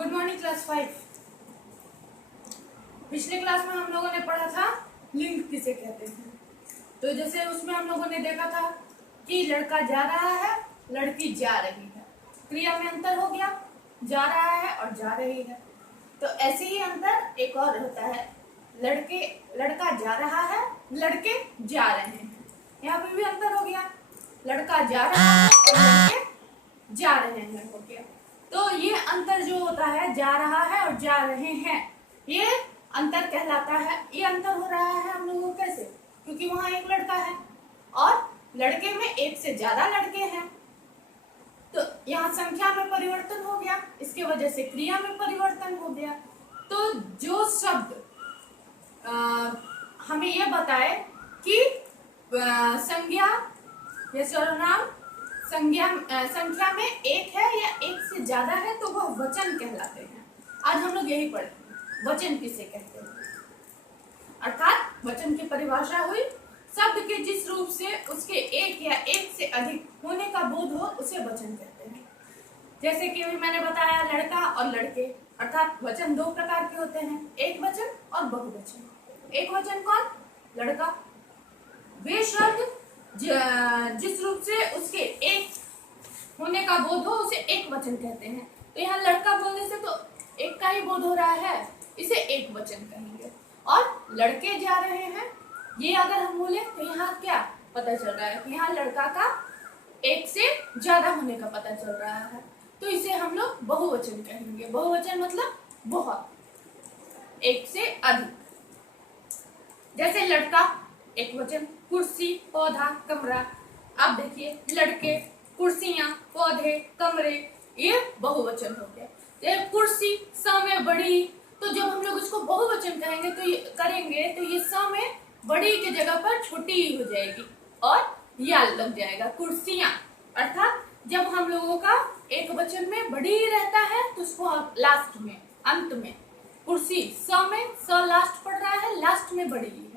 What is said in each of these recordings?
Good morning class 5। पिछले class में हम लोगों ने पढ़ा था लिंग किसे कहते हैं। तो जैसे उसमें हम लोगों ने देखा था कि लड़का जा रहा है, लड़की जा रही है। क्रिया में अंतर हो गया, जा रहा है और जा रही है। तो ऐसे ही अंतर एक और होता है, लड़का जा रहा है, लड़के जा रहे हैं। यहाँ पे भी अंतर हो गया, लड़का जा रहा है और लड़के जा रहे हैं हो गया। तो ये अंतर जो होता है, जा रहा है और जा रहे हैं, ये अंतर कहलाता है। ये अंतर हो रहा है हम लोगों को कैसे? क्योंकि वहां एक लड़का है और लड़के में एक से ज्यादा लड़के हैं, तो यहाँ संख्या में परिवर्तन हो गया, इसके वजह से क्रिया में परिवर्तन हो गया। तो जो शब्द हमें यह बताए कि संज्ञा या सर्वनाम संख्या में एक है या एक से ज्यादा है तो वह वचन कहलाते हैं। आज हम लोग यही पढ़ेंगे, वचन किसे कहते हैं। अर्थात वचन की परिभाषा हुई शब्द के जिस रूप से उसके एक या एक से अधिक होने का बोध हो उसे वचन कहते हैं। जैसे कि मैंने बताया लड़का और लड़के, अर्थात वचन दो प्रकार के होते हैं, एक वचन और बहुवचन। एक वचन कौन? लड़का। वे शब्द जिस रूप से उसके एक होने का बोध हो उसे एक वचन कहते हैं। तो यहाँ लड़का बोलने से तो एक का ही बोध हो रहा है, इसे एक वचन कहेंगे। और लड़के जा रहे हैं, ये अगर हम बोले तो यहाँ क्या पता चल रहा है कि यहाँ लड़का का एक से ज्यादा होने का पता चल रहा है, तो इसे हम लोग बहुवचन कहेंगे। बहुवचन मतलब बहुत, एक से अधिक। जैसे लड़का एक वचन, कुर्सी, पौधा, कमरा। अब देखिए लड़के, कुर्सियां, पौधे, कमरे, ये बहुवचन हो गया। ये कुर्सी स में बड़ी, तो जब हम लोग इसको बहुवचन कहेंगे तो ये स में बड़ी के जगह पर छोटी हो जाएगी और या लग जाएगा कुर्सियां। अर्थात जब हम लोगों का एक वचन में बड़ी रहता है तो उसको लास्ट में, अंत में, कुर्सी स में स लास्ट पड़ रहा है, लास्ट में बड़ी है।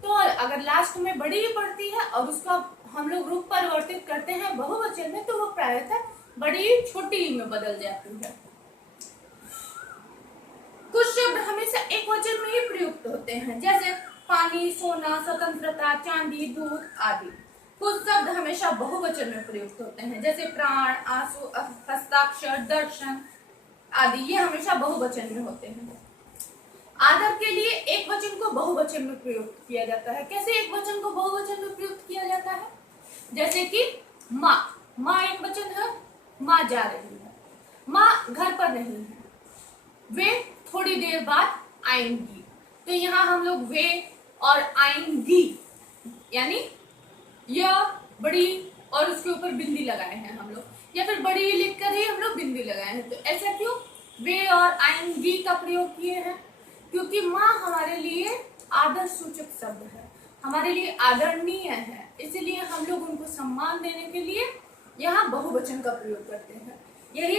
तो अगर लास्ट में बड़ी पड़ती है और उसका हम लोग रूप परिवर्तित करते हैं बहुवचन में, तो वो प्रायतः बड़ी छोटी में बदल जाती है। कुछ शब्द हमेशा एक वचन में ही प्रयुक्त होते हैं, जैसे पानी, सोना, स्वतंत्रता, चांदी, दूध आदि। कुछ शब्द हमेशा बहुवचन में प्रयुक्त होते हैं, जैसे प्राण, आंसू, हस्ताक्षर, दर्शन आदि, ये हमेशा बहुवचन में होते हैं। आदर के लिए एक वचन को बहुवचन में प्रयुक्त किया जाता है। कैसे एक वचन को बहुवचन में प्रयुक्त किया जाता है? जैसे कि माँ, माँ एक वचन है, माँ जा रही है, माँ घर पर नहीं है, वे थोड़ी देर बाद आएंगी। तो यहाँ हम लोग वे और आएंगी यानी यह बड़ी और उसके ऊपर बिंदी लगाए हैं हम लोग, या फिर बड़ी लिखकर ही हम लोग बिंदी लगाए हैं। तो ऐसा क्यों वे और आएंगी का प्रयोग किए हैं? क्योंकि माँ हमारे लिए आदर सूचक शब्द है, हमारे लिए आदरणीय है, इसलिए हम लोग उनको सम्मान देने के लिए यहाँ बहुवचन का प्रयोग करते हैं। यही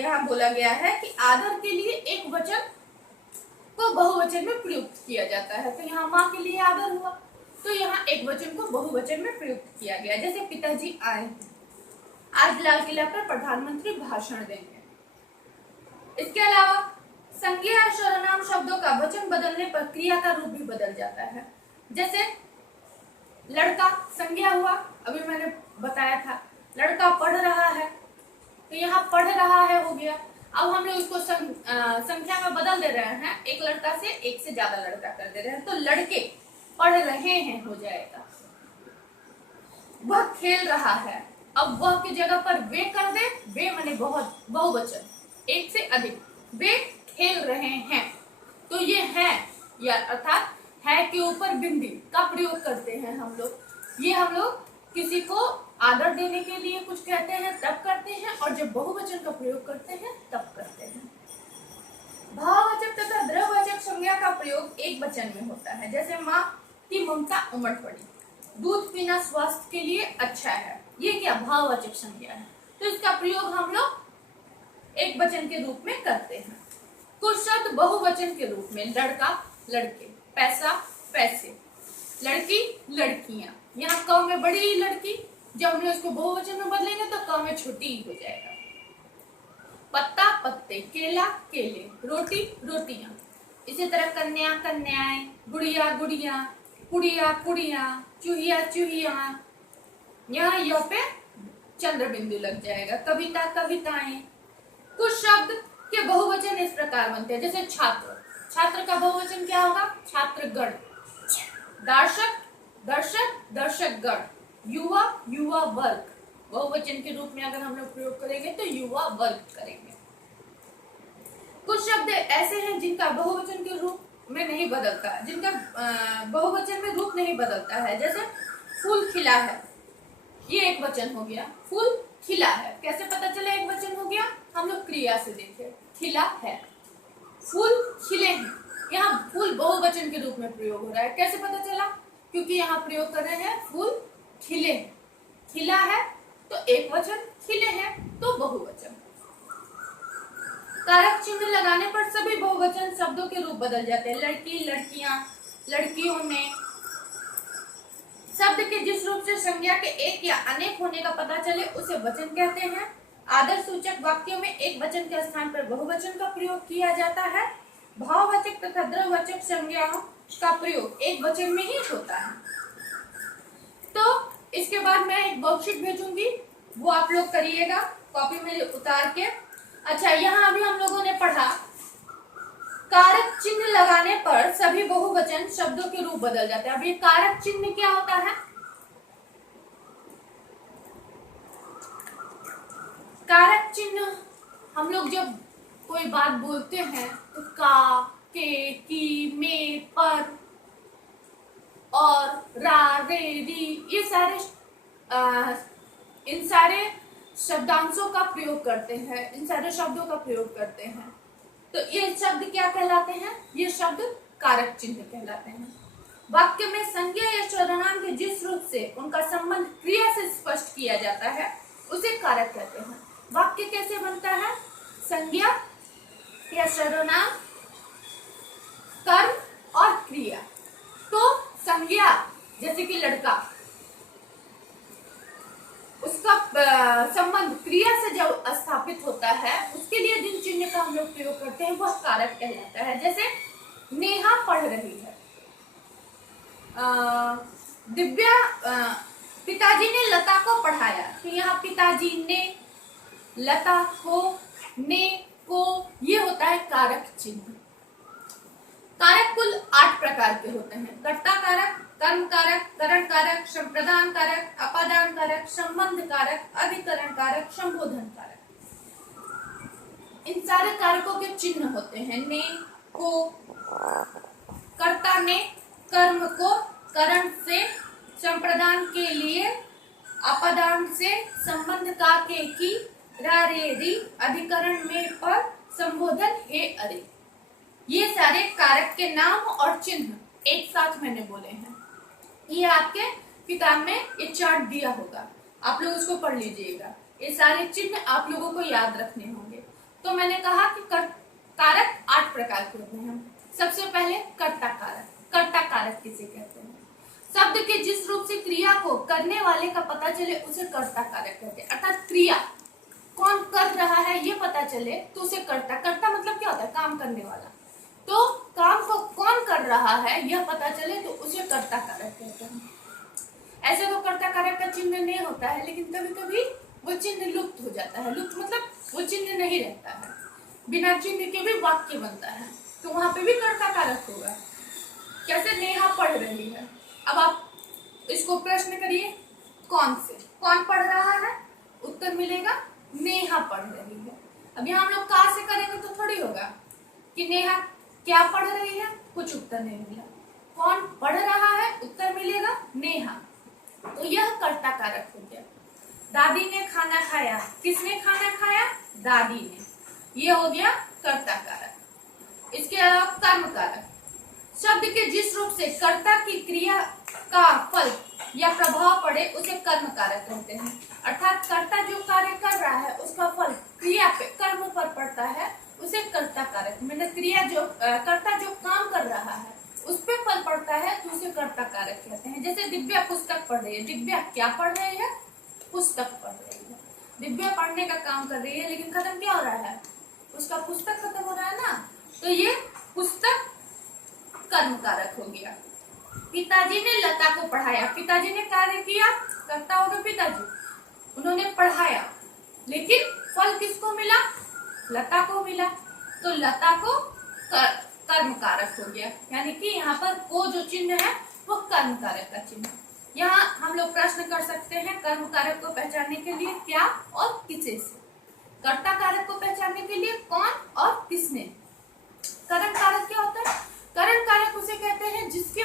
यहाँ बोला गया है कि आदर के लिए एक वचन को बहुवचन में प्रयुक्त किया जाता है। तो यहाँ माँ के लिए आदर हुआ, तो यहाँ एक वचन को बहुवचन में प्रयुक्त किया गया। जैसे पिताजी आए हैं, आज लाल किला पर प्रधानमंत्री भाषण देंगे। इसके अलावा संज्ञा या सर्वनाम शब्दों का वचन बदलने पर क्रिया का रूप भी बदल जाता है। जैसे लड़का संज्ञा हुआ, अभी मैंने बताया था, लड़का पढ़ रहा है, तो यहाँ पढ़ रहा है हो गया। अब हम लोग इसको संख्या में बदल दे रहे हैं, एक लड़का से एक से ज्यादा लड़का कर दे रहे हैं, तो लड़के पढ़ रहे हैं हो जाएगा। वह खेल रहा है, अब वह की जगह पर वे कर दे, वे माने बहुत, बहुवचन, एक से अधिक, वे खेल रहे हैं। तो ये है, या अर्थात है के ऊपर बिंदी का प्रयोग करते हैं हम लोग। ये हम लोग किसी को आदर देने के लिए कुछ कहते हैं तब करते हैं, और जब बहुवचन का प्रयोग करते हैं तब करते हैं। भाववाचक तथा द्रव्यवाचक संज्ञा का प्रयोग एक वचन में होता है। जैसे माँ की ममता उमड़ पड़ी, दूध पीना स्वास्थ्य के लिए अच्छा है, ये क्या भाववाचक संज्ञा है, तो इसका प्रयोग हम लोग एक वचन के रूप में करते हैं। कुछ शब्द बहुवचन के रूप में, लड़का, लड़के, पैसा, पैसे, लड़की, लड़कियां। यहाँ क में बड़ी लड़की, जब हम इसको बहुवचन में बदलेंगे तो क में छोटी हो जाएगा। पत्ता, पत्ती। पत्ते, केला केले, रोटी रोटियां। इसी तरह कन्या कन्याएं, गुड़िया गुड़िया, कुड़िया कुड़िया, चूहिया चूहिया। यहाँ य पे चंद्र बिंदु लग जाएगा। कविता कविताएं। कुछ शब्द के बहुवचन इस प्रकार बनते हैं, जैसे छात्र, छात्र का बहुवचन क्या होगा? छात्रगण। दर्शक दर्शक दर्शकगण। युवा युवा वर्ग, बहुवचन के रूप में अगर हम लोग प्रयोग करेंगे तो युवा वर्ग करेंगे। कुछ शब्द ऐसे हैं जिनका बहुवचन के रूप में नहीं बदलता, जिनका बहुवचन में रूप नहीं बदलता है, जैसे फूल खिला है, ये एक वचन हो गया। फूल खिला है, कैसे पता चला एक वचन हो गया? हम लोग क्रिया से देखें, खिला है। फूल खिले हैं, यहाँ फूल बहुवचन के रूप में प्रयोग हो रहा है, कैसे पता चला? क्योंकि यहाँ प्रयोग कर रहे हैं फूल खिले हैं। खिला है तो एक वचन, खिले हैं तो बहुवचन। कारक चिन्ह लगाने पर सभी बहुवचन शब्दों के रूप बदल जाते हैं। लड़की लड़कियां, लड़कियों ने। शब्द के जिस रूप से संज्ञा के एक या अनेक होने का पता चले उसे वचन कहते हैं। आदर्श सूचक वाक्यों में एक वचन के स्थान पर बहुवचन का प्रयोग किया जाता है। भाववाचक तथा द्रव्यवाचक संज्ञाओं का प्रयोग एक वचन में ही होता है। तो इसके बाद मैं एक वर्कशीट भेजूंगी, वो आप लोग करिएगा कॉपी में उतार के। अच्छा, यहाँ अभी हम लोगों ने पढ़ा कारक चिन्ह लगाने पर सभी बहुवचन शब्दों के रूप बदल जाते हैं। अब ये कारक चिन्ह क्या होता है? कारक चिन्ह हम लोग जब कोई बात बोलते हैं तो का, के, की, में, पर, और, रा, रे, री, ये सारे इन सारे शब्दांशों का प्रयोग करते हैं, इन सारे शब्दों का प्रयोग करते हैं। तो ये शब्द क्या कहलाते हैं? ये शब्द कारक चिन्ह कहलाते हैं। वाक्य में संज्ञा या सर्वनाम के जिस रूप से उनका संबंध क्रिया से स्पष्ट किया जाता है उसे कारक कहते हैं। वाक्य कैसे बनता है? संज्ञा या सर्वनाम, कर्म और क्रिया। तो संज्ञा जैसे कि लड़का, उसका संबंध क्रिया से जब स्थापित होता है उसके लिए जिन चिन्ह का हम लोग प्रयोग करते हैं वह कारक कहलाता है। जैसे नेहा पढ़ रही है, दिव्या, पिताजी ने लता को पढ़ाया, तो यहाँ पिताजी ने, लता को, ने को, ये होता है कारक चिन्ह। कारक कुल 8 प्रकार के होते हैं। कर्ता कारक, कर्म कारक, करण कारक, संप्रदान कारक, अपादान कारक, संबंध कारक, अधिकरण कारक, संबोधन कारक। इन सारे कारकों के चिन्ह होते हैं। ने को, कर्ता ने कर्म को करण से, संप्रदान के लिए, अपादान से, संबंध का के की, रा रे री, अधिकरण में पर, संबोधन हे अरे। ये सारे कारक के नाम और चिन्ह एक साथ मैंने बोले हैं। ये आपके किताब में ये चार्ट दिया होगा, आप लोग उसको पढ़ लीजिएगा। ये सारे चिन्ह आप लोगों को याद रखने होंगे। तो मैंने कहा कि कारक 8 प्रकार के होते हैं। सबसे पहले कर्ता कारक। कर्ता कारक किसे कहते हैं? शब्द के जिस रूप से क्रिया को करने वाले का पता चले उसे कर्ता कारक कहते हैं। अर्थात क्रिया कौन कर रहा है ये पता चले तो उसे कर्ता। कर्ता मतलब क्या होता है? काम करने वाला। तो काम को कौन कर रहा है यह पता चले तो उसे कर्ता कारक कहते हैं। ऐसे तो कर्ता कारक का चिन्ह नहीं होता है, लेकिन कभी कभी वो चिन्ह लुप्त हो जाता है। लुप्त मतलब वो चिन्ह नहीं रहता है, बिना चिन्ह के भी वाक्य बनता है, तो वहां पे भी कर्ता कारक होगा। कैसे? नेहा पढ़ रही है। अब आप इसको प्रश्न करिए, कौन से? कौन पढ़ रहा है? उत्तर मिलेगा नेहा पढ़ रही है। अब यहाँ हम लोग का से करेंगे तो थोड़ी होगा कि नेहा क्या पढ़ रही है, कुछ उत्तर नहीं मिला। कौन पढ़ रहा है? उत्तर मिलेगा नेहा। तो यह कर्ता कारक हो गया। दादी ने खाना खाया। किसने खाना खाया? दादी ने। ये हो गया कर्ता कारक। इसके अलावा कर्म कारक। शब्द के जिस रूप से कर्ता की क्रिया का फल या प्रभाव पड़े उसे कर्म कारक कहते हैं। अर्थात कर्ता जो कार्य कर रहा है उसका फल क्रिया पे, कर्म पर पड़ता है, उसे कर्ता कारक। मैंने क्रिया जो कर्ता जो काम कर रहा है उस पे फल पड़ता है तो उसे कर्ता कारक कहते हैं। जैसे दिव्या पुस्तक पढ़ रही है। दिव्या क्या पढ़ रही है? पुस्तक पढ़ रही है। दिव्या पढ़ने का काम कर रही है, लेकिन खत्म क्या हो रहा है? उसका पुस्तक खत्म हो रहा है ना, तो ये पुस्तक कर्म कारक हो गया। पिताजी ने लता को पढ़ाया, पिताजी ने कार्य किया, करता होगा पिताजी, उन्होंने पढ़ाया, लेकिन फल किसको मिला? लता को मिला, तो लता को कर्म कारक हो गया। यानी कि यहाँ पर को जो चिन्ह है वो कर्म कारक का चिन्ह। यहाँ हम लोग प्रश्न कर सकते हैं कर्म कारक को पहचानने के लिए क्या और किसे से। कर्ता कारक को पहचानने के लिए कौन और किसने। करण कारक क्या होता है? करण कारक उसे कहते हैं जिसके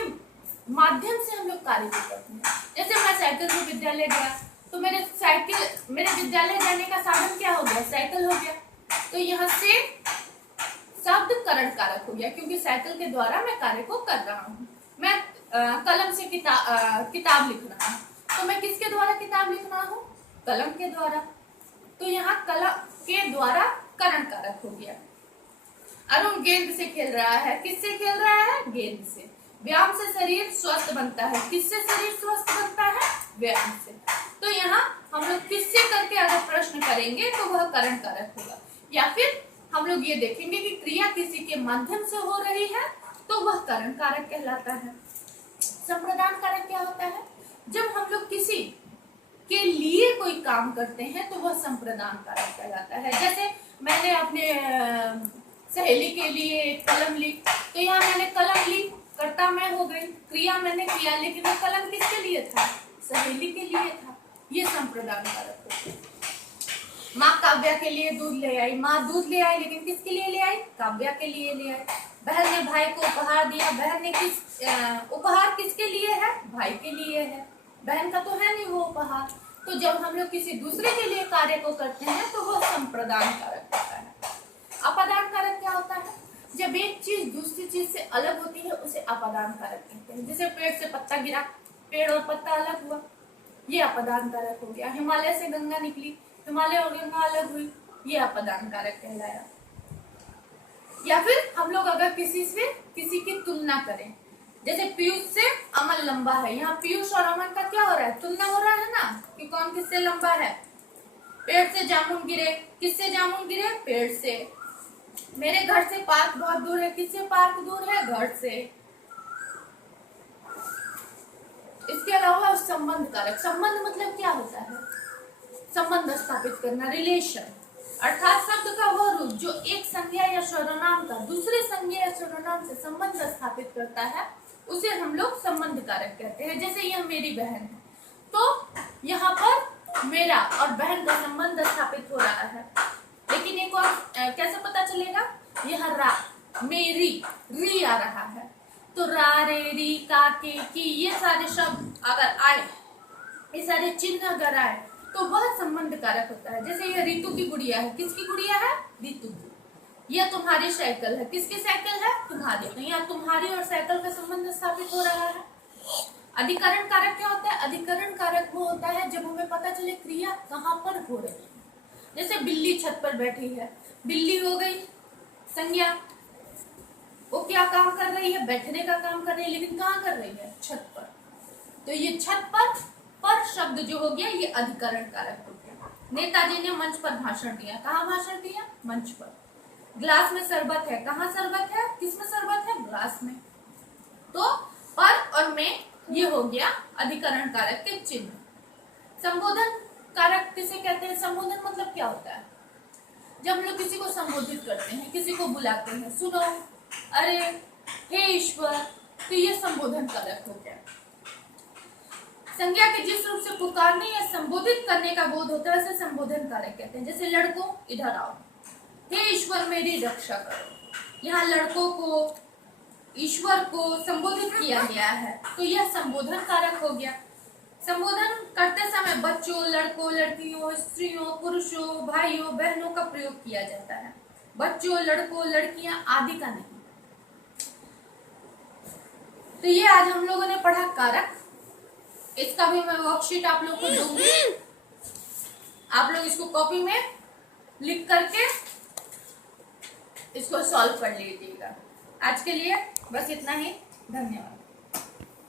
माध्यम से हम लोग कार्य करते हैं। जैसे मैं साइकिल से विद्यालय गया, तो मेरे विद्यालय जाने का साधन क्या हो गया? साइकिल हो गया। तो यहाँ से शब्द करण कारक हो गया, क्योंकि साइकिल के द्वारा मैं कार्य को कर रहा हूँ। मैं कलम से किताब लिख रहा हूँ, तो मैं किसके द्वारा किताब लिख रहा हूँ? कलम के द्वारा। तो यहाँ कलम के द्वारा करण कारक हो गया। अरुण गेंद से खेल रहा है, किससे खेल रहा है? गेंद से। व्यायाम से शरीर स्वस्थ बनता है, किससे शरीर स्वस्थ बनता है? व्यायाम से। तो यहाँ हम लोग किससे करके अगर प्रश्न करेंगे तो वह करण कारक होगा, या फिर हम लोग ये देखेंगे कि क्रिया किसी के माध्यम से हो रही है तो वह करण कारक कहलाता है। संप्रदान कारक क्या होता है? जब हम लोग किसी के लिए कोई काम करते हैं तो वह संप्रदान कारक कहलाता है। जैसे मैंने अपने सहेली के लिए कलम ली, तो यहाँ मैंने कलम ली, कर्ता मैं हो गई, क्रिया मैंने किया, लेकिन वो कलम किसके लिए था? सहेली के लिए था। ये संप्रदान कारक होता है। माँ काव्या के लिए दूध ले आई, माँ दूध ले आई, लेकिन किसके लिए ले आई? काव्या के लिए ले आई। बहन ने भाई को उपहार दिया, बहन ने उपहार किसके लिए है? भाई के लिए है, बहन का तो है नहीं वो उपहार। तो जब हम लोग किसी दूसरे के लिए कार्य को करते हैं तो वह संप्रदान कारक होता है। अपादान कारक क्या होता है? जब एक चीज दूसरी चीज से अलग होती है उसे अपादान कारक कहते हैं। जैसे पेड़ से पत्ता गिरा, पेड़ और पत्ता अलग हुआ, ये अपादान कारक हो गया। हिमालय से गंगा निकली, हिमालय और गंगा अलग हुई, ये अपादान कारक कहलाया। या फिर हम लोग अगर किसी की तुलना करें, जैसे पीयूष से अमन लंबा है, यहाँ पीयूष और अमन का क्या हो रहा है? तुलना हो रहा है ना, कि कौन किससे लंबा है। पेड़ से जामुन गिरे, किससे जामुन गिरे? पेड़ से। मेरे घर से पार्क बहुत दूर है, किससे पार्क दूर है? घर से। इसके अलावा संबंध कारक। संबंध मतलब क्या होता है? संबंध स्थापित करना, रिलेशन, अर्थात शब्द का वह रूप जो एक संज्ञा या सर्वनाम का दूसरे संज्ञा या सर्वनाम से संबंध स्थापित करता है उसे हम लोग संबंध कारक कहते हैं। जैसे यह मेरी बहन है, तो यहाँ पर मेरा और बहन का संबंध स्थापित हो रहा है, लेकिन एक और कैसे पता चलेगा? यह रा, मेरी, री आ रहा है, तो रा, रे, री, का, के, की, ये सारे शब्द अगर आए, ये सारे चिन्ह अगर आए तो वह संबंध कारक होता है। जैसे ये ऋतु की गुड़िया है, किसकी गुड़िया है? ऋतु की। यह तुम्हारी साइकिल है, किसकी साइकिल है? तुम्हारी। तो यहाँ तुम्हारी और साइकिल का संबंध स्थापित हो रहा है। अधिकरण कारक क्या होता है? अधिकरण कारक वो होता है जब हमें पता चले क्रिया कहाँ पर हो रही है। जैसे बिल्ली छत पर बैठी है, बिल्ली हो गई संज्ञा, वो क्या काम कर रही है? बैठने का काम कर रही है, लेकिन कहाँ कर रही है? छत पर। तो ये छत पर शब्द जो हो गया ये अधिकरण कारक हो गया। नेताजी ने मंच पर भाषण दिया, कहाँ भाषण दिया? मंच पर। ग्लास में शरबत है, कहाँ शरबत है? किसमें शरबत है? ग्लास में। तो पर और में ये हो गया अधिकरण कारक के चिन्ह। संबोधन कारक किसे कहते हैं? संबोधन मतलब क्या होता है? जब हम लोग किसी को संबोधित करते हैं, किसी को बुलाते हैं, सुनो, अरे, हे ईश्वर, तो ये संबोधन कारक हो गया। संज्ञा के जिस रूप से पुकारने या संबोधित करने का बोध होता है उसे संबोधन कारक कहते हैं। जैसे लड़कों इधर आओ, हे ईश्वर मेरी रक्षा करो। यहाँ लड़कों को, ईश्वर को संबोधित किया गया है, तो यह संबोधन कारक हो गया। संबोधन करते समय बच्चों, लड़कों, लड़कियों, स्त्रियों, पुरुषों, भाइयों, बहनों का प्रयोग किया जाता है, बच्चों, लड़कों, लड़कियां आदि का नहीं। तो ये आज हम लोगों ने पढ़ा कारक। इसका भी मैं वर्कशीट आप लोग को दूंगी, आप लोग इसको कॉपी में लिख करके इसको सॉल्व कर लीजिएगा। आज के लिए बस इतना ही, धन्यवाद।